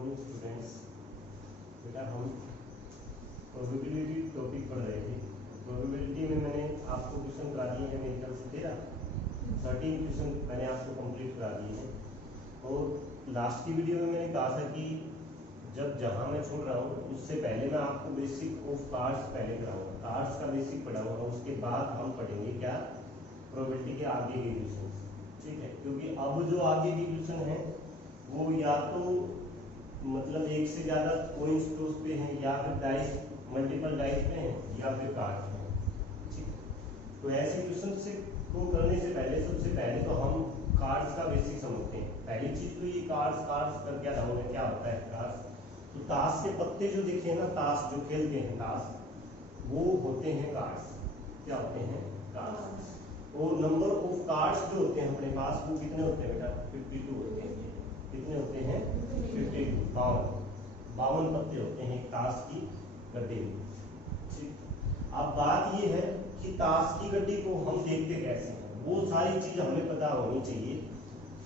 Morning students. बेटा हम probability topic पढ़ रहे थे। प्रोबेबिलिटी में मैंने आपको क्वेश्चन करा दिए हैं, मेरी तरफ से 13 क्वेश्चन मैंने आपको कंप्लीट करा दिए हैं। और लास्ट की वीडियो में मैंने कहा था कि जहाँ मैं छोड़ रहा हूँ उससे पहले मैं आपको बेसिक ऑफ कार्ड्स पहले कराऊंगा, कार्ड्स का बेसिक पढ़ाऊंगा, उसके बाद हम पढ़ेंगे क्या प्रोबेबिलिटी के आगे के क्वेश्चन। ठीक है, क्योंकि अब जो आगे के क्वेश्चन हैं वो या तो मतलब एक से ज़्यादा कॉइन्स टॉस पे हैं, या फिर डाइस मल्टीपल डाइस पे हैं, या फिर कार्ड पे हैं। ठीक है, तो ऐसे क्वेश्चन से को करने से पहले सबसे पहले तो हम कार्ड्स का बेसिक समझते हैं। पहली चीज तो ये कार्ड्स कर क्या होंगे, क्या होता है कार्ड्स। तो ताश के पत्ते जो दिखे ना, ताश जो खेलते हैं ताश, वो होते हैं कार्ड्स। क्या होते हैं? कार्ड्स। और नंबर ऑफ कार्ड्स जो होते हैं अपने पास वो कितने होते हैं बेटा? 52 होते हैं। कितने होते हैं? 52, 52 पत्ते होते हैं ताश की गड्ढे में। ठीक, अब बात ये है कि ताश की गड्डी को हम देखते कैसे हैं, वो सारी चीज हमें पता होनी चाहिए।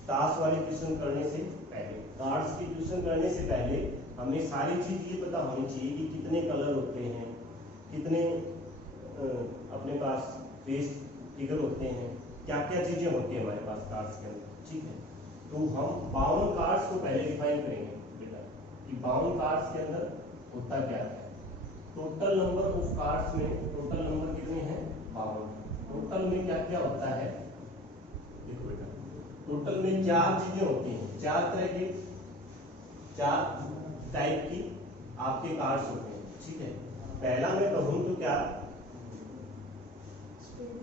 ताश वाले क्वेश्चन करने से पहले, कार्ड्स के क्वेश्चन करने से पहले हमें सारी चीज ये पता होनी चाहिए कि कितने कलर होते हैं, कितने अपने पास फेस फिगर होते हैं, क्या क्या चीजें होती हैं हमारे पास कार्ड्स के अंदर। ठीक है, तो हम 52 कार्ड्स को पहले डिफाइन करेंगे बेटा कि 52 कार्ड्स के अंदर होता क्या है। टोटल नंबर ऑफ कार्ड्स में टोटल नंबर कितने हैं? 52। टोटल में क्या क्या होता है देखो बेटा, टोटल में 4 चीजें होती हैं, 4 तरह के 4 टाइप की आपके कार्ड्स होते हैं। ठीक है, पहला मैं कहूं तो क्या,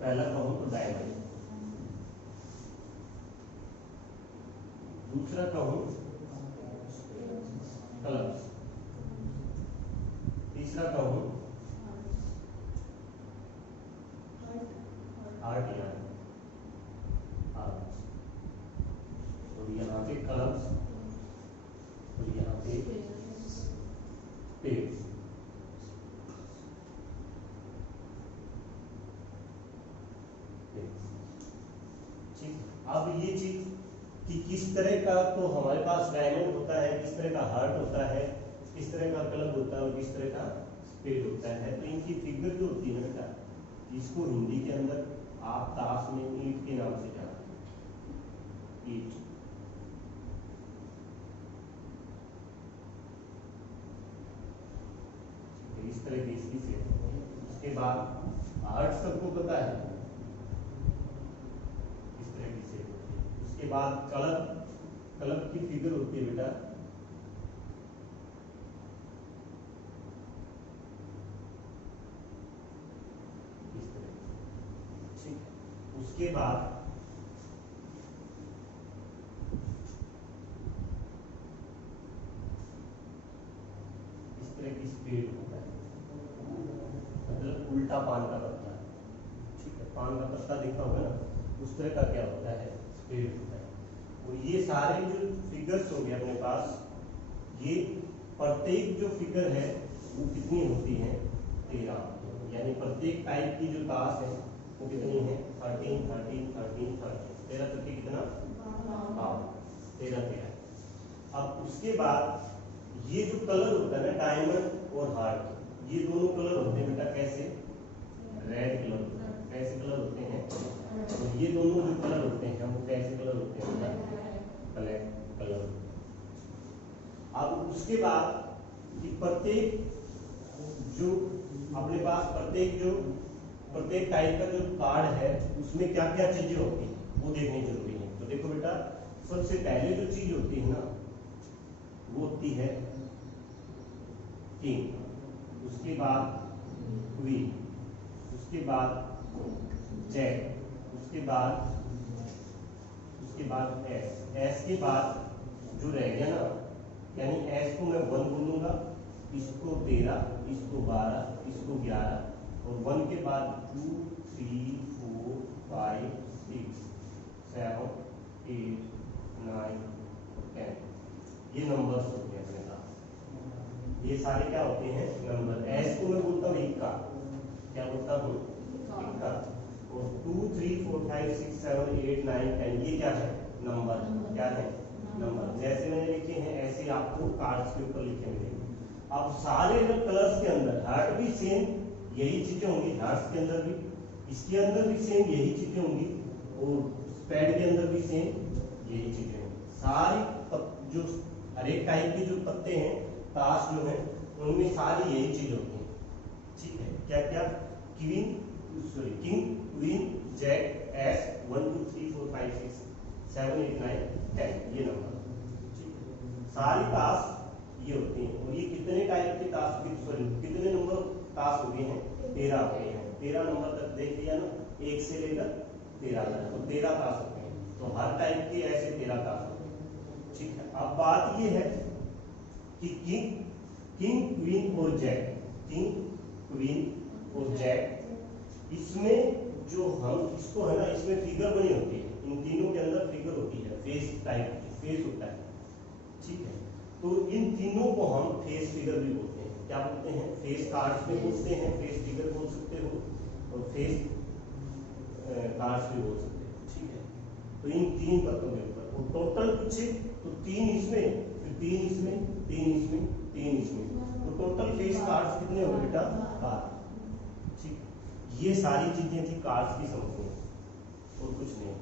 पहला कहूं तो डायमंड, दूसरा कहूं क्लब्स, तीसरा कहूं हार्ट और यहाँ पे क्लब्स और यहाँ पे पेड्स। ठीक, अब ये चीज कि किस तरह का तो हमारे पास डायमंड होता है, किस तरह का हार्ट होता है, किस तरह का क्लब होता है और किस तरह का स्पेड होता है। तो इनकी फिगर जो होती है बेटा, इसको हिंदी के अंदर आप ताश में ईंट के नाम से जानते हैं। ईंट, इस तरह की इसकी शेप होती है। उसके बाद हार्ट सबको पता है, इस तरह की शेप होती है। उसके बाद क्लब की फिगर होती है बेटा इस तरह की। ठीक, उसके बाद इस तरह की स्पेड होता है, मतलब उल्टा पान का पत्ता। ठीक है, पान का पत्ता देखा होगा ना, उस तरह का क्या होता है? स्पेड होता है। और ये सारे जो फिगर्स होंगे अपने पास, ये प्रत्येक जो फिगर है वो कितनी होती है? 13। यानी प्रत्येक टाइप की जो ताश है वो कितनी है? 13 13 13 13, 13 करके कितना? 13 13। अब उसके बाद ये जो कलर होता है ना, डायमंड और हार्ट, ये दोनों कलर होते हैं बेटा कैसे? रेड कलर होता है। कैसे कलर होते हैं? तो ये दोनों जो कलर होते हैं वो कैसे कलर होते हैं बेटा? Black colour. अब उसके बाद कि प्रत्येक जो अपने पास प्रत्येक टाइप का जो कार्ड है उसमें क्या क्या चीजें होती हैं वो देखनी जरूरी है। तो देखो बेटा, सबसे पहले जो चीज होती है ना वो होती है किंग, उसके बाद क्वीन, उसके बाद जैक, उसके बाद एस के बाद जो रह गया ना, यानी एस को मैं 1 बोलूंगा, इसको 13, इसको 12, इसको 11, और 1 के बाद 2 3 4 5 6 7 8 9 10, ये नंबर्स होते हैं अपने पास। ये सारे क्या होते हैं? नंबर। एस को मैं बोलता हूँ इक्का, क्या बोलता हूँ? इक्का। और 2 3 4 5 6 7 8 9 10, ये क्या है? नंबर। क्या है? नंबर। जैसे मैंने लिखे हैं ऐसे आपको कार्ड्स के ऊपर लिखे मिलेंगे। अब सारे कलर्स के अंदर हार्ट भी सेम यही चीजें होंगी, हार्ट्स के अंदर भी, इसके अंदर भी सेम यही चीजें होंगी, और स्पैड के अंदर भी सेम यही चीजें होंगी। सारी जो हर एक टाइप के जो पत्ते हैं, ताश जो है, उनमें सारी यही चीज होती है। ठीक है, क्या क्या? Queen, sorry, king, queen, jack, ace, 1 2 3 4 5 6 7 8 9 10 ये नंबर। ठीक है, सारी ताश ये होती हैं। और ये कितने टाइप के ताश, सॉरी कितने नंबर ताश हो गए हैं? 13 हो गए हैं। 13 नंबर तक देख लिया ना, 1 से लेकर 13 तक, तो 13 ताश होते हैं। तो हर टाइप के ऐसे 13 ताश होते हैं। ठीक है, अब बात ये है कि किंग, क्वीन और जैक, किंग, क्वीन और जैक, इसमें जो हम इसको है ना, इसमें फिगर बनी होती है, इन तीनों के अंदर फिगर होती है, फेस टाइप की, फेस होता है। ठीक है, तो इन तीनों को हम फेस फिगर भी बोलते हैं। क्या बोलते हैं? फेस कार्ड्स भी बोलते हैं, फेस फिगर बोल सकते हो, और फेस कार्ड्स भी बोल सकते हो। ठीक है, तो इन 3 पत्तों के ऊपर और टोटल पूछे तो 3 इसमें, फिर 3 इसमें, 3 इसमें, 3 इसमें, तो टोटल फेस कार्ड्स कितने हो बेटा? 12। ठीक, ये सारी चीजें थी कार्ड्स की समझनी, और कुछ नहीं।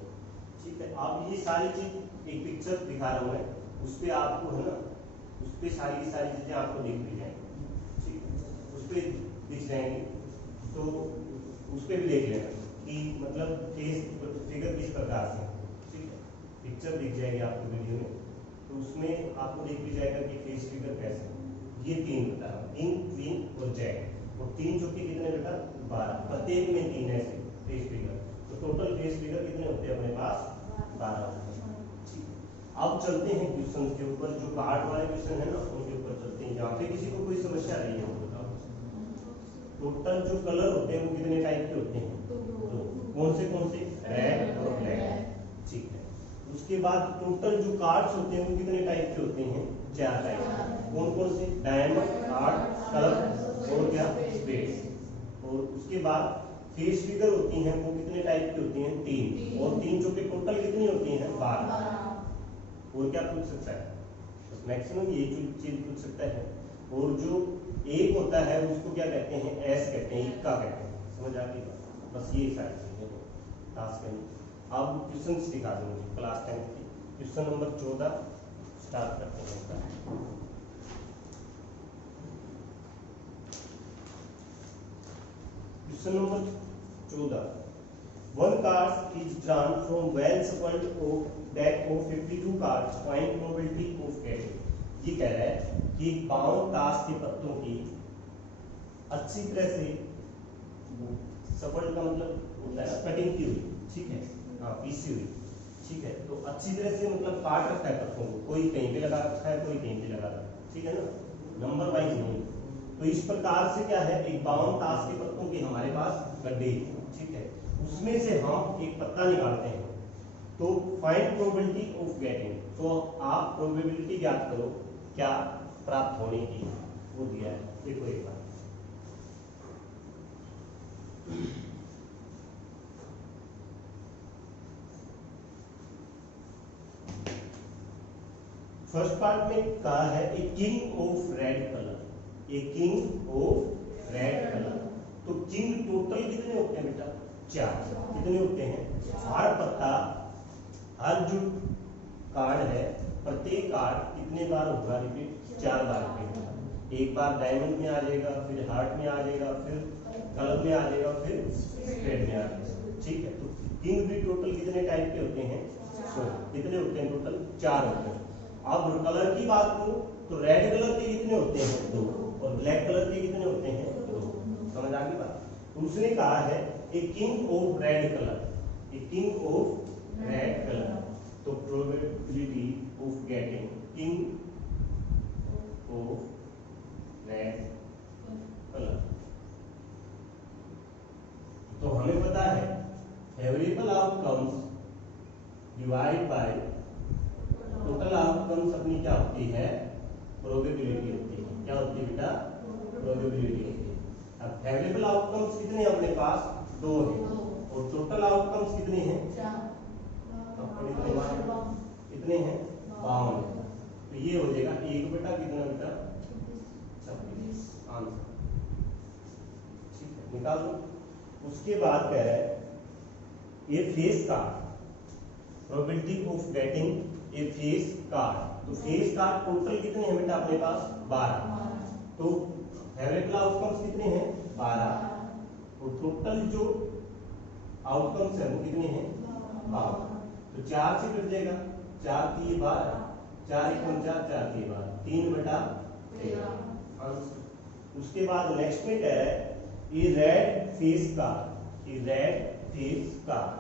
ठीक है, अब ये सारी चीज एक पिक्चर दिखा रहा हूं मैं, उस पर आपको है ना, उस पर सारी की सारी चीजें आपको दिख भी जाएंगी। ठीक है, उस पर दिख जाएंगी, तो उस पर भी देख लेना कि मतलब फेस फिगर किस प्रकार से। ठीक है, पिक्चर दिख जाएगी आपको वीडियो में, तो उसमें आपको दिख भी जाएगा कि फेस फिगर कैसे। ये 3 बता, किंग, क्वीन और जैक, और 3 चौके कितने बेटा? 12, प्रत्येक में 3 ऐसे फेस फिगर, तो टोटल फेस फिगर कितने होते हैं अपने पास? 12 होते हैं। ठीक है, अब चलते हैं क्वेश्चन के ऊपर, जो कार्ड वाले क्वेश्चन है ना, उनके ऊपर चलते हैं। यहाँ पे किसी को कोई समस्या नहीं है? टोटल जो कलर होते हैं वो कितने टाइप के होते हैं? 2। कौन से? रेड और ब्लैक। ठीक है, उसके बाद टोटल जो कार्ड्स होते हैं वो कितने टाइप के होते हैं? 4 टाइप के। कौन से? डायमंड, हार्ट, कलर और क्या? स्पेस। और उसके बाद फेस फिगर होती हैं, वो कितने टाइप की होती हैं? 3, और 3 जो के टोटल कितनी होती हैं? 12। और क्या पूछ सकता है? मैक्सिमम ये चीज पूछ सकता है। और जो एक होता है उसको क्या कहते हैं? एस कहते हैं, इक्का कहते हैं। समझ आ गई? बस ये सारी चीजें खास करनी। अब क्वेश्चन दिखा दूंगी क्लास 10 की। क्वेश्चन नंबर 14 स्टार्ट करते हैं। Question number 14, one card is drawn from well shuffled deck of 52 cards, find probability of getting। ये कह रहा है कि 52 ताश के पत्तों की अच्छी तरह से सफल का मतलब होता है कटिंग की हुई। ठीक है, हाँ, पीसी हुई। ठीक है, तो अच्छी तरह से मतलब काट रखा है पत्तों को, कोई कहीं पे लगा रखा है, कोई कहीं पे लगा रखा है। ठीक है ना, नंबर वाइज नहीं। तो इस प्रकार से क्या है, एक 52 ताश के पत्तों की हमारे पास गड्ढे। ठीक है, उसमें से हम एक पत्ता निकालते हैं। तो फाइंड प्रोबेबिलिटी ऑफ गेटिंग, तो आप प्रोबेबिलिटी ज्ञात करो क्या प्राप्त होने की, वो दिया है। देखो एक बार फर्स्ट पार्ट में कहा है a king of red colour, a king of red colour. तो किंग टोटल कितने होते हैं बेटा? 4। कितने होते हैं? हर पत्ता, हर जो कार्ड है, प्रत्येक कार्ड कितने बार होगा रिपीट? 4 बार रिपीट होगा। एक बार डायमंड में आ जाएगा, फिर हार्ट में आ जाएगा, फिर कलर में आ जाएगा, फिर स्पेड में आ जाएगा। ठीक है, तो किंग भी टोटल कितने टाइप के होते हैं? कितने होते हैं? टोटल 4 होते हैं। अब कलर की बात करूं तो रेड कलर के कितने होते हैं? 2, और ब्लैक कलर के कितने होते हैं? 2। समझ आ गई बात? उसने कहा है a king of red colour, a king of red colour. तो probability of getting king of red colour, तो हमें पता है favourable outcomes divide by total outcomes अपनी क्या होती है? प्रोबेबिलिटी होती है। क्या होती है बेटा? प्रोबेबिलिटी होती है। अब फेवरेबल आउटकम्स कितने हैं अपने पास? 2 हैं, और टोटल आउटकम्स कितने हैं? कितने हैं? 52। तो ये हो जाएगा 1 बटा कितना बेटा 26 आंसर। ठीक है, निकाल दो। उसके बाद कह रहा है ये face card, probability of getting a face card. तो फेस कार्ड टोटल कितने हैं बेटा अपने पास 12। तो फेवरेबल आउटकम्स कितने हैं 12 और टोटल जो आउटकम्स है वो कितने हैं 52। तो 4 से कट जाएगा, 4 3 12, 4 1 4, 4 3 12, 3 बटा 13 आंसर। उसके बाद नेक्स्ट में कह रहा है ये रेड फेस कार्ड, ये रेड फेस कार्ड।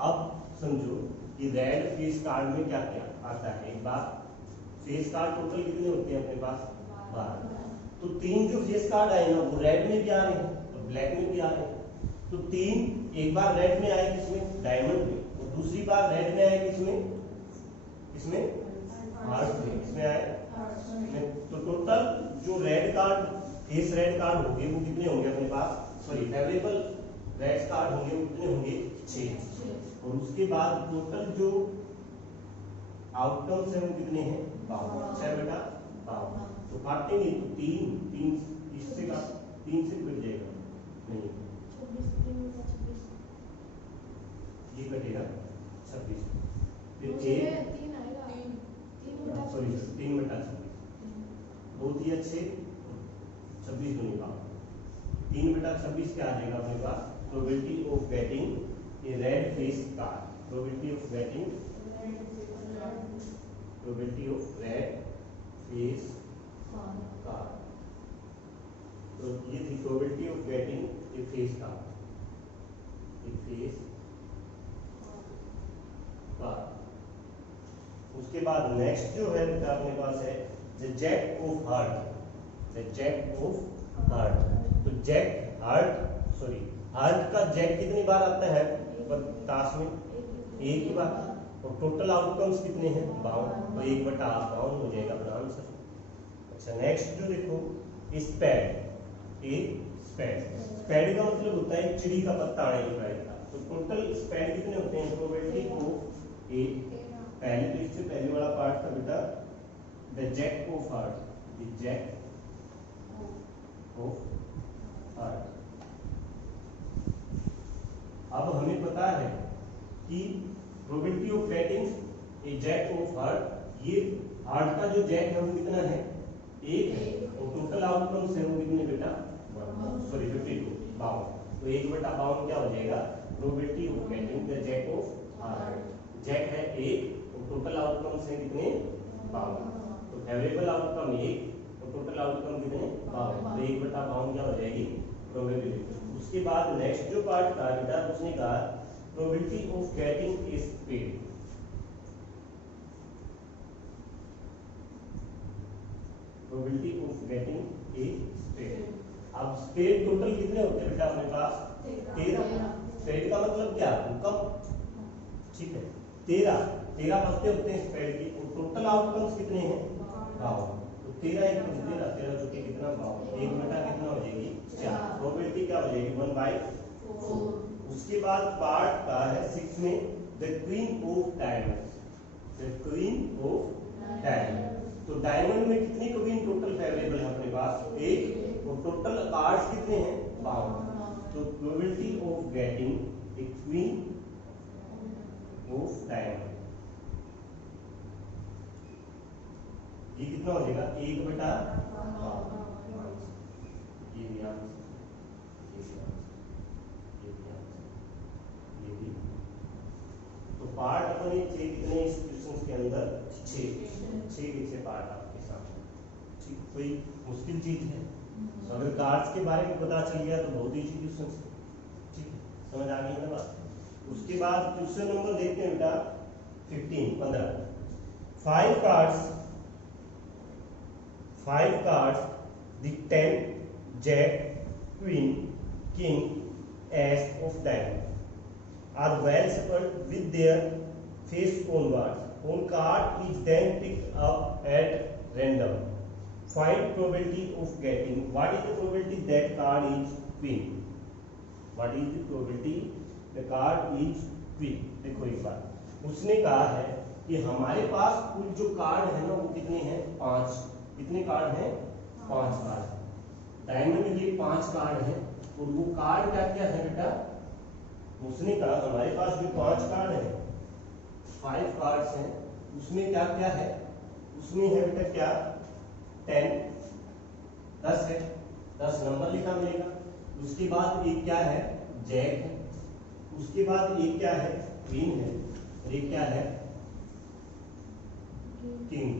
अब समझो कि रेड फेस कार्ड में क्या क्या आता है। एक बात, फेस कार्ड टोटल कितने होते हैं अपने पास 12। तो 3 जो फेस कार्ड आए ना वो रेड में भी आ रहे हैं और ब्लैक में भी आ रहे हैं। तो 3 एक बार रेड में आए किसमें डायमंड में, और दूसरी बार रेड में आए किसमें किसमें हार्ट में, किसमें आए में। तो टोटल जो red card face red card होंगे वो कितने होंगे अपने पास, सॉरी फेवरेबल रेड कार्ड होंगे वो कितने होंगे 6। और उसके बाद टोटल जो आउटकम्स हैं वो कितने हैं 52। 6 बेटा 52। तो काटेंगे तो 3 इससे का 3 से कट जाएगा, नहीं ये कटेगा 26। फिर सॉरी 3 बटा 26, 2 3 6 26 को निकालो। 3 बटा 26 क्या आ जाएगा अपने पास, probability of getting a red face card, probability of getting probability of red face card. तो ये थी probability of getting a face card, a face card. उसके बाद नेक्स्ट जो है बेटा अपने पास है the jack of heart, the jack of heart. तो जैक हार्ट सॉरी हार्ट का जैक कितनी बार आता है ताश में, एक ही बार। और टोटल आउटकम्स कितने हैं 52। तो 1 बटा 52 हो जाएगा अपना आंसर। अच्छा नेक्स्ट जो देखो स्पैड, एक स्पैड, स्पैड का मतलब होता है चिड़ी का पत्ता आने की का। तो टोटल स्पैड कितने होते हैं, प्रोबेबिलिटी ऑफ ए, पहले तो इससे पहले वाला पार्ट था बेटा the jack of heart, the jack of heart. अब हमें पता है कि probability of getting a jack of heart, ये हार्ट का जो जैक है वो कितना है 1 है और टोटल आउटकम्स है वो कितने बेटा सॉरी 52 52। तो 1 बटा 52 क्या हो जाएगा, probability of getting the jack of heart. Jack है 1 और टोटल आउटकम्स है कितने 52। तो फेवरेबल आउटकम 1 और टोटल आउटकम कितने 52। तो 1 बटा 52 क्या हो जाएगी प्रोबेबिलिटी। उसके बाद नेक्स्ट जो पार्ट था बेटा उसने कहा probability of getting a spade, probability of getting a spade. अब स्पेड टोटल कितने होते हैं बेटा अपने पास 13। स्पेड का मतलब क्या हुक्म, ठीक है 13 पत्ते होते हैं स्पेड की और टोटल आउटकम्स कितने हैं 52। तो 13 1 13 13 जो कि कितना 52, 1 बटा कितना हो जाएगी 4। प्रोबेबिलिटी क्या हो जाएगी 1/4। उसके बाद पार्ट का है 6 में the queen of diamonds, the queen of diamond. तो डायमंड में कितनी क्वीन टोटल फेवरेबल है अपने पास 1 और टोटल कार्ड्स कितने हैं 52। तो probability of getting A queen of diamond ये कितना हो जाएगा 1 बटा 52। ये भी आंसर, ये भी आंसर, ये भी आंसर, ये भी। तो पार्ट अपने कितने इस क्वेश्चन के अंदर 6 के 6 पार्ट आपके सामने। ठीक, कोई मुश्किल चीज है तो अगर कार्ड्स के बारे में पता चल गया तो बहुत इजी क्वेश्चन है। ठीक है, समझ आ गई ना बात। उसके बाद क्वेश्चन नंबर देखते हैं बेटा 15 5 cards the 10 jack queen king ace of diamond are well shuffled with their face onwards. One card is then picked up at random. Find probability of getting. What is the probability that card is queen? What is the probability the card is queen? देखो एक बार उसने कहा है कि हमारे पास कुल जो card है ना वो कितने हैं 5। कितने कार्ड हैं 5 कार्ड। डायमंड के 5 कार्ड हैं और वो कार्ड क्या क्या है बेटा, उसने कहा हमारे पास जो 5 कार्ड है 5 कार्ड्स हैं उसमें क्या क्या है, उसमें है बेटा क्या 10 है, 10 नंबर लिखा मिलेगा। उसके बाद एक क्या है जैक है, उसके बाद एक क्या है क्वीन है और एक क्या है किंग।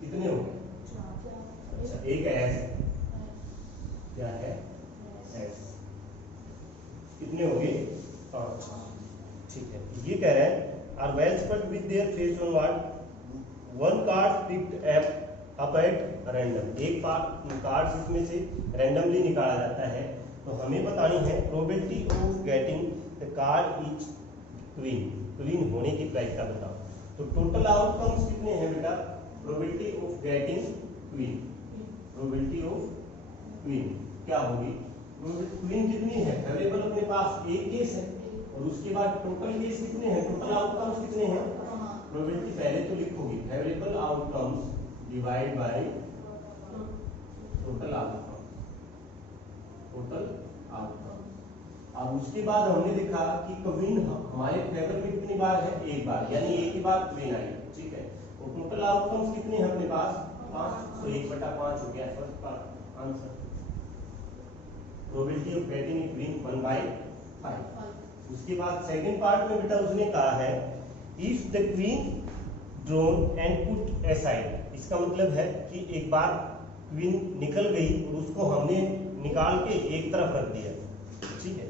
कितने हो गए? अच्छा एक एस क्या है एस। कितने हो गए 5। ठीक है, ये कह रहे हैं are well spread with their face on what one card picked up at random. एक कार्ड इसमें से रैंडमली निकाला जाता है। तो हमें बतानी है probability of getting the card is queen. Queen होने की प्रायिकता बताओ। तो टोटल आउटकम्स कितने हैं बेटा, probability of getting queen, probability of queen क्या होगी, क्वीन कितनी है फेवरेबल अपने पास एक केस है और उसके बाद टोटल केस कितने हैं, टोटल आउटकम्स कितने हैं। प्रोबेबिलिटी पहले तो लिखोगी favourable outcomes divide by total outcome, total outcome. अब उसके बाद हमने देखा कि क्वीन हमारे फेवर में कितनी बार है एक बार, यानी एक ही बार क्वीन आई। ठीक है, और टोटल आउटकम्स कितने हैं अपने पास 5, तो 1/5 हो गया first part answer. Probability of getting A queen 1/5। उसके बाद सेकंड पार्ट में बेटा उसने कहा है if the queen drawn and put aside. इसका मतलब है कि एक बार क्वीन निकल गई और उसको हमने निकाल के एक तरफ रख दिया। ठीक है,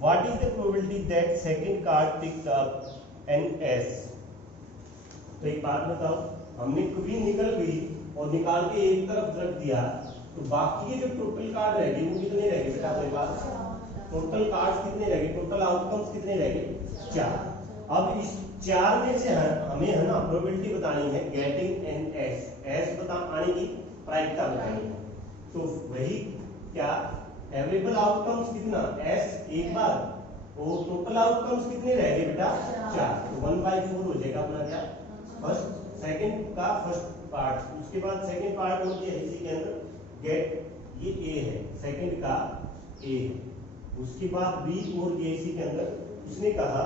what is the probability that second card picked up an S. तो एक बात बताओ, हमने क्वीन निकल गई और निकाल के एक तरफ रख दिया तो बाकी के जो टोटल कार्ड रह गए वो कितने रह गए बेटा अपने पास, टोटल कार्ड्स कितने रह गए, टोटल आउटकम्स कितने रह गए 4। अब इस 4 में से हमें है ना प्रोबेबिलिटी बतानी है गेटिंग एन एस, एस बता आने की प्रायिकता बतानी है। तो वही क्या फेवरेबल आउटकम्स कितना एस एक बार और टोटल आउटकम्स कितने रह गए बेटा 4, तो 1/4 हो जाएगा अपना क्या फर्स्ट सेकंड का फर्स्ट पार्ट। उसके बाद सेकंड पार्ट हो गया इसी के अंदर गेट, ये ए है सेकंड का ए है। उसके बाद बी और ए इसी के अंदर उसने कहा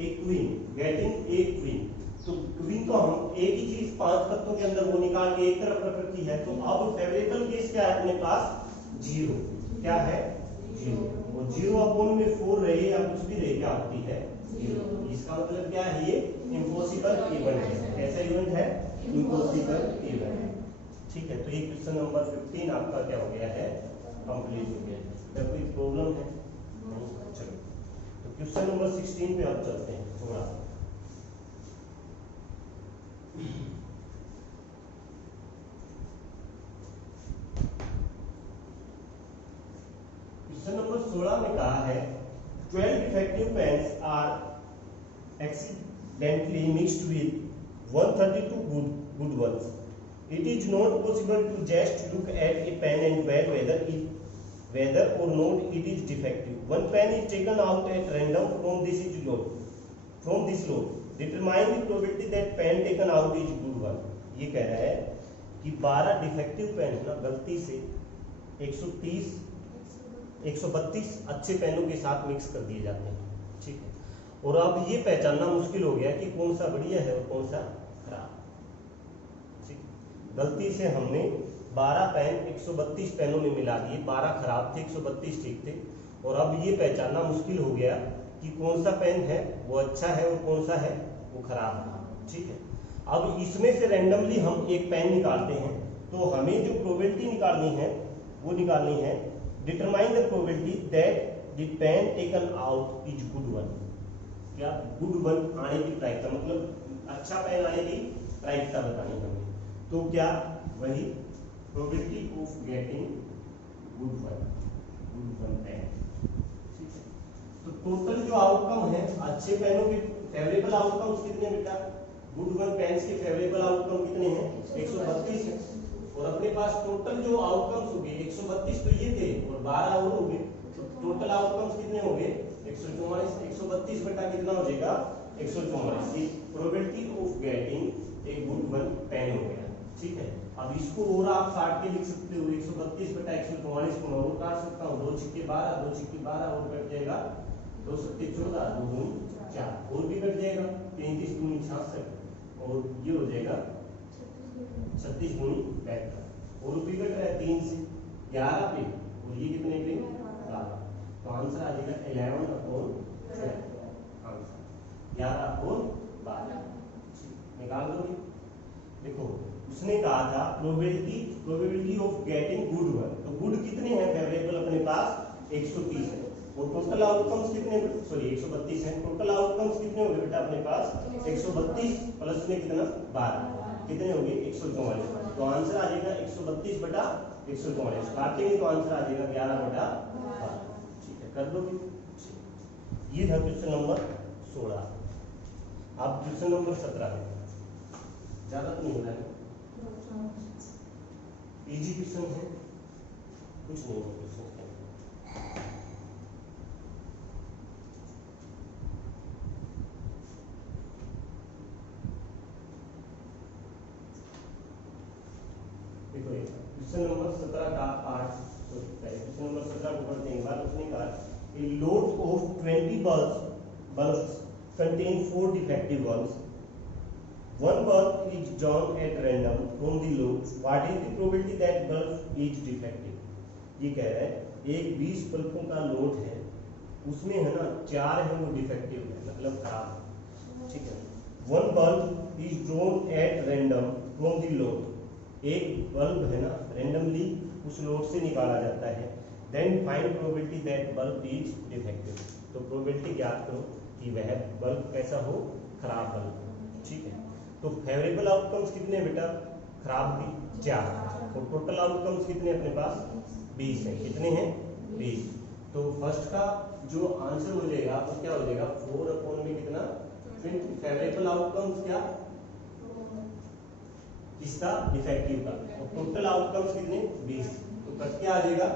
एक क्वीन गेटिंग ए क्वीन। तो क्वीन तो हम एक ही चीज 5 तत्वों के अंदर वो निकाल के एक तरफ रख रखी है। तो अब फेवरेबल केस क्या है अपने पास 0, क्या है 0, और 0/4 रहे या कुछ भी रहे क्या होती है 0। इसका मतलब क्या है ये इम्पॉसिबल इवेंट है। कैसा इवेंट है इम्पॉसिबल इवेंट। ठीक है, तो ये क्वेश्चन नंबर 15 आपका क्या हो गया है कंप्लीट हो गया। क्या कोई प्रॉब्लम है? चलो तो क्वेश्चन नंबर 16 पे आप चलते हैं थोड़ा। क्वेश्चन नंबर 16 में कहा है 12 defective pens are accidentally mixed with 132 good ones. It is not possible to just look at a pen and tell whether or not it is defective. One pen is taken out at random from this lot. Determine the probability that pen taken out is good one. ये कह रहा है कि 12 defective pen ना गलती से 130 132 अच्छे पेनों के साथ मिक्स कर दिए जाते हैं। ठीक है, और अब ये पहचानना मुश्किल हो गया कि कौन सा बढ़िया है और कौन सा खराब। गलती से हमने 12 पेन 132 पेनों में मिला दिए, 12 खराब थे 132 ठीक थे, और अब ये पहचानना मुश्किल हो गया कि कौन सा पेन है वो अच्छा है और कौन सा है वो खराब है। ठीक है, अब इसमें से रैंडमली हम एक पेन निकालते हैं। तो हमें जो प्रोबेबिलिटी निकालनी है वो निकालनी है determine the probability that the pen taken out is good one. क्या गुड वन आने की प्रायिकता, मतलब अच्छा पेन आने की प्रायिकता बतानी हमें। तो क्या वही probability of getting good one pen. ठीक है, तो टोटल जो आउटकम है अच्छे पेनों के फेवरेबल आउटकम्स कितने बेटा, गुड वन पेन्स के फेवरेबल आउटकम कितने हैं 132 है, और अपने पास टोटल जो आउटकम्स हो गए 132 तो ये थे और 12 और हो गए, तो टोटल आउटकम्स कितने हो गए 144, 132 बटा कितना हो जाएगा 144। ये probability of getting a good one 10 हो गया। ठीक है, अब इसको और आप काट के लिख सकते हो 132 बटा 144 को मैं और काट सकता हूँ, 2 छिक्के 12, 2 छिक्के 12 और कट जाएगा 2 सत्ते 14, 2 दूनी 4 और भी कट जाएगा 33 दूनी 66 और ये हो जाएगा 36 दूनी 72 और भी कट रहा है 3 से 11 पे और ये कितने पे 12, तो आंसर आ जाएगा 11 अपॉन आंसर 11 अपॉन 12 निकाल दोगे। देखो उसने कहा था probability of getting good one, तो गुड कितने हैं फेवरेबल अपने पास 130 है और टोटल आउटकम्स कितने, सॉरी 132 है, टोटल आउटकम्स कितने हो गए बेटा अपने पास 132 प्लस में कितना 12 कितने हो गए 144, तो आंसर आ जाएगा 132 बटा 144 काटेंगे तो आंसर आ जाएगा 11 बटा 12। ठीक है, कर दोगे। ये था क्वेश्चन नंबर 16। अब क्वेश्चन नंबर 17 है, ज्यादा तो नहीं हो रहा है, इजी क्वेश्चन है, कुछ नहीं है क्वेश्चन के। देखो क्वेश्चन नंबर 17 का पार्ट, क्वेश्चन नंबर 17 को पढ़ते हैं। बात उसने कहा a lot of 20 bulbs contain 4 defective bulbs. One bulb is drawn at random from the lot. What is the probability that bulb is defective? ये कह रहा है एक 20 बल्बों का लोट है, उसमें है ना 4 है वो डिफेक्टिव है मतलब खराब। ठीक है, one bulb is drawn at random from the lot, एक बल्ब है ना रेंडमली उस लोट से निकाला जाता है। Then find probability that bulb is defective, तो प्रोबेबिलिटी ज्ञात करो कि वह बल्ब कैसा हो, खराब बल्ब। ठीक है, तो फेवरेबल आउटकम्स कितने बेटा, खराब भी 4 और टोटल आउटकम्स कितने अपने पास 20 है, कितने हैं 20। तो फर्स्ट का जो आंसर हो जाएगा वो क्या हो जाएगा 4 अपॉन में कितना 20, फेवरेबल आउटकम्स क्या इसका डिफेक्टिव का, और टोटल आउटकम्स कितने 20, तो कट क्या आ जाएगा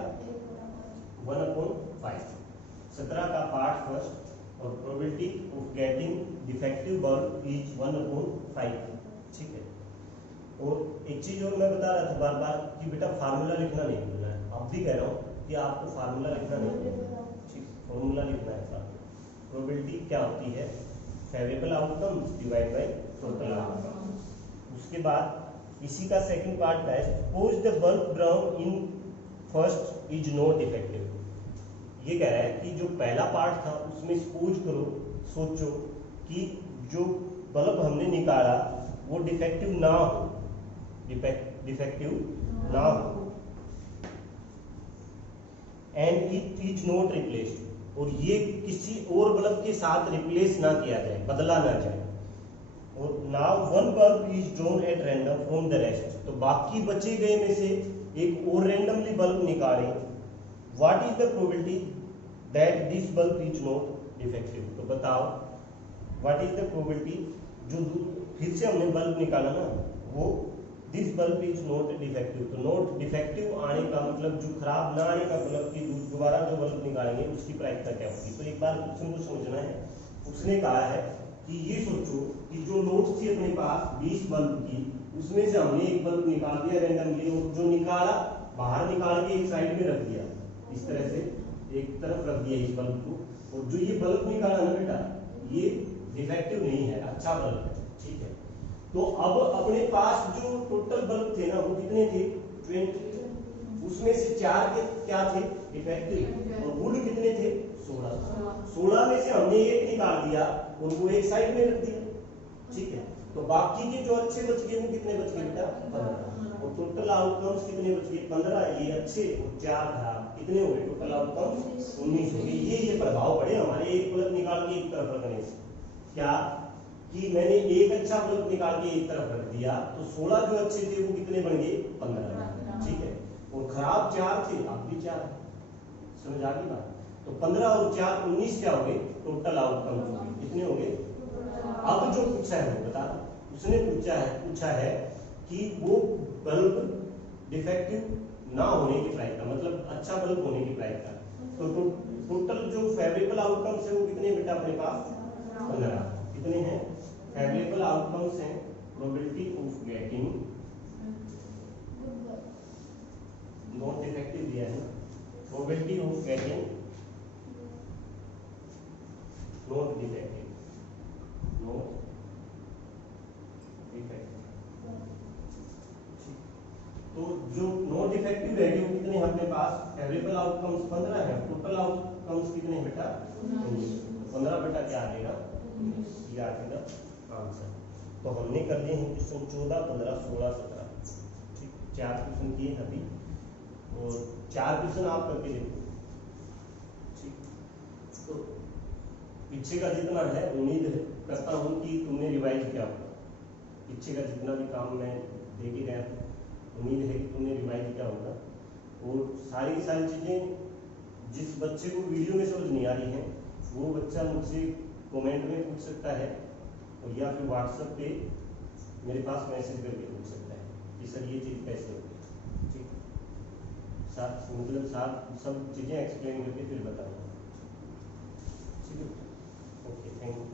1/5। 17 का पार्ट फर्स्ट और probability of getting defective bulb is 1/5। ठीक है, और एक चीज और मैं बता रहा था बार बार कि बेटा फार्मूला लिखना नहीं भूलना है, अब भी कह रहा हूँ कि आपको फार्मूला लिखना नहीं है। ठीक, फार्मूला लिखना है। प्रोबेबिलिटी क्या होती है, favourable outcomes divide by total outcomes. उसके बाद इसी का सेकंड पार्ट है suppose the bulb drawn in first is not defective. ये कह रहा है कि जो पहला पार्ट था उसमें सपोज करो, सोचो कि जो बल्ब हमने निकाला वो डिफेक्टिव ना हो, डिफेक्टिव ना हो, and it is not replaced, और ये किसी और बल्ब के साथ रिप्लेस ना किया जाए, बदला ना जाए। और now one bulb is drawn at random from the rest, तो बाकी बचे गए में से एक और रैंडमली बल्ब निकालें। What is the probability that this bulb is not defective, तो बताओ व्हाट इज द प्रोबेबिलिटी, जो फिर से हमने बल्ब निकाला ना वो this bulb is not defective, तो नॉट डिफेक्टिव आने का मतलब जो खराब ना आने का मतलब कि दोबारा जो बल्ब निकालेंगे उसकी प्रायिकता क्या होगी। तो एक बार क्वेश्चन को समझना है। उसने कहा है कि ये सोचो कि जो लोड थी अपने पास 20 बल्ब की, उसमें से हमने एक बल्ब निकाल दिया रैंडमली, और जो निकाला बाहर निकाल के एक साइड में रख दिया, इस तरह से एक तरफ रख दिया इस बल्ब को, और जो ये बल्ब निकाला ना बेटा ये डिफेक्टिव नहीं है, अच्छा बल्ब है। ठीक है, तो अब अपने पास जो टोटल बल्ब थे ना वो कितने थे 20, उसमें से 4 के क्या थे डिफेक्टिव, और गुड कितने थे 16 में से हमने एक निकाल दिया उनको एक साइड में रख दिया। ठीक है, तो बाकी के जो अच्छे बच गए वो कितने बच गए बेटा 15, और टोटल आउटकम्स कितने बच गए 15, ये अच्छे और 4 खराब, कितने हो गए टोटल आउटकम्स 19 हो गए। ये प्रभाव पड़े हमारे एक बल्ब निकाल के एक तरफ रखने से, क्या कि मैंने एक अच्छा बल्ब निकाल के एक तरफ रख दिया तो 16 जो अच्छे थे वो कितने बन गए 15। ठीक है, और खराब 4 थे, अब भी 4, समझ आ गई बात। तो 15 और 4 19 क्या हो गए टोटल आउटकम कितने हो गए। अब जो पूछा है वो बता, उसने पूछा है कि वो बल्ब डिफेक्टिव ना होने की प्रायिकता, मतलब अच्छा बल्ब होने की प्रायिकता। तो टोटल जो फेवरेबल आउटकम्स है वो कितने बेटा अपने पास 15 कितने हैं फेवरेबल आउटकम्स हैं probability of getting not defective दिया है probability of getting not defective not defective तो जो नॉट डिफेक्टिव वैल्यू कितने हैं अपने पास फेवरेबल आउटकम्स 15 है टोटल आउटकम्स कितने हैं बेटा 15 बेटा क्या आ जाएगा ये आ जाएगा आंसर। तो हमने कर लिए हैं क्वेश्चन 14 15 16 17 ठीक 4 क्वेश्चन किए हैं अभी और 4 क्वेश्चन आप करके देखो ठीक। तो पीछे का जितना है उम्मीद करता हूँ कि तुमने रिवाइज किया होगा पीछे का जितना भी काम मैं दे के गया उम्मीद है कि तुमने रिवाइज किया होगा और सारी की सारी चीज़ें जिस बच्चे को वीडियो में समझ नहीं आ रही है वो बच्चा मुझसे कमेंट में पूछ सकता है और या फिर व्हाट्सएप पे मेरे पास मैसेज करके पूछ सकता है कि सर ये चीज़ कैसे होगी ठीक साथ मतलब साथ सब चीज़ें एक्सप्लेन करके फिर बताऊँगा ठीक है ओके थैंक यू।